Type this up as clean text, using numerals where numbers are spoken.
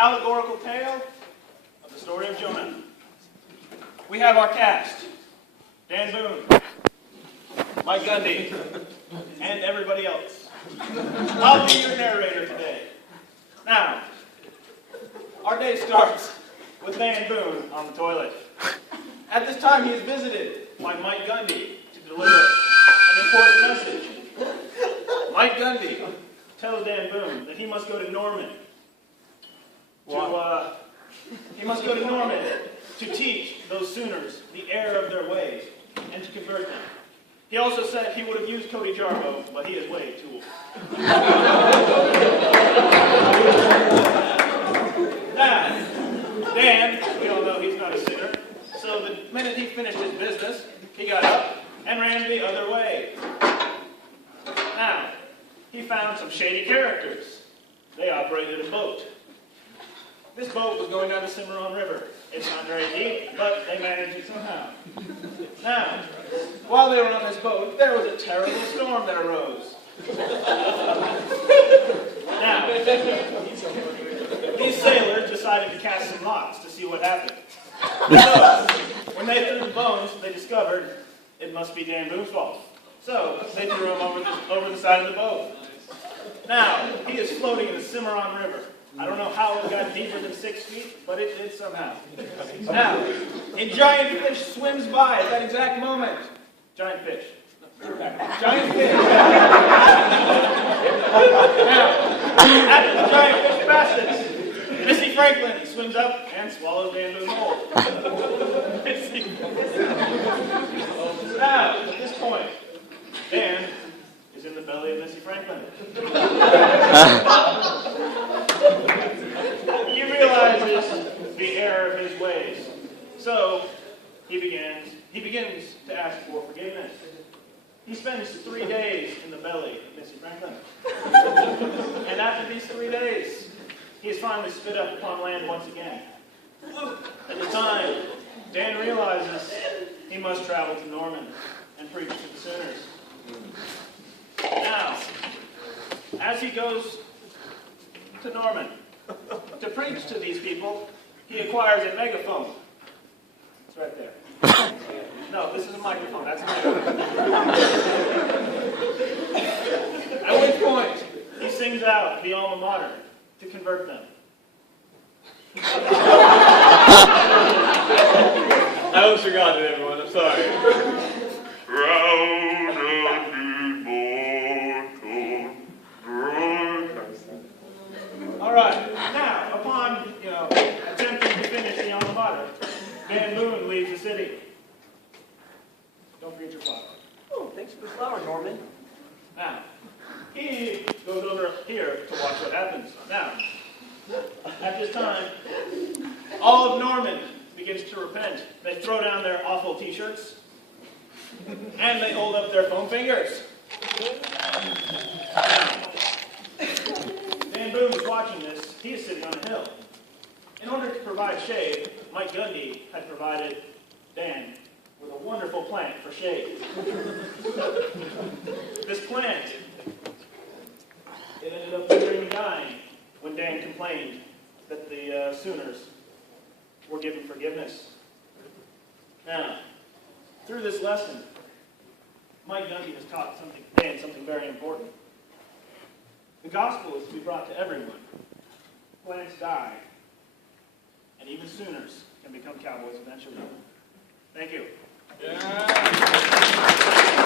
allegorical tale of the story of Jonah. We have our cast: Dan Boone, Mike Gundy, and everybody else. I'll be your narrator today. Now, our day starts with Dan Boone on the toilet. At this time, he is visited by Mike Gundy to deliver an important message. Mike Gundy tells Dan Boone that he must go to Norman to teach those Sooners the error of their ways and to convert them. He also said he would have used Cody Jarbo, but he is way too old. Now, Dan, we all know he's not a sinner, so the minute he finished his business, he got up and ran the other way. Now, he found some shady characters. They operated a boat. This boat was going down the Cimarron River. It's not very deep, but they managed it somehow. Now, while they were on this boat, there was a terrible storm that arose. Now, these sailors decided to cast some lots to see what happened. So, when they threw the bones, they discovered it must be Dan Boone's fault. So, they threw him over the side of the boat. Now, he is floating in the Cimarron River. I don't know how it got deeper than 6 feet, but it did somehow. Now, a giant fish swims by at that exact moment. Giant fish. Giant fish. Now, after the giant fish passes, Missy Franklin swims up and swallows Dan Boone's whole. Now, at this point, Dan is in the belly of Missy Franklin. He realizes the error of his ways. So he begins to ask for forgiveness. He spends 3 days in the belly of Missy Franklin. And after these 3 days, he is finally spit up upon land once again. At the time, Dan realizes he must travel to Norman and preach to the Sooners. Now, as he goes to Norman to preach to these people, he acquires a megaphone. It's right there. No, this is a microphone. That's a megaphone. At which point, he sings out the alma mater to convert them. I almost forgot it, everyone. I'm sorry. All right. Now, upon attempting to finish the alma mater, Dan Boone leaves the city. Don't forget your flower. Oh, thanks for the flower, Norman. Now, he goes over here to watch what happens. Now, at this time, all of Norman begins to repent. They throw down their awful t-shirts, and they hold up their foam fingers. Dan Boone is watching this. He is sitting on a hill. In order to provide shade, Mike Gundy had provided Dan with a wonderful plant for shade. This plant, it ended up withering and dying when Dan complained that the Sooners were given forgiveness. Now, through this lesson, Mike Gundy has taught Dan something very important. The gospel is to be brought to everyone. Plants die, and even Sooners can become cowboys eventually. Thank you.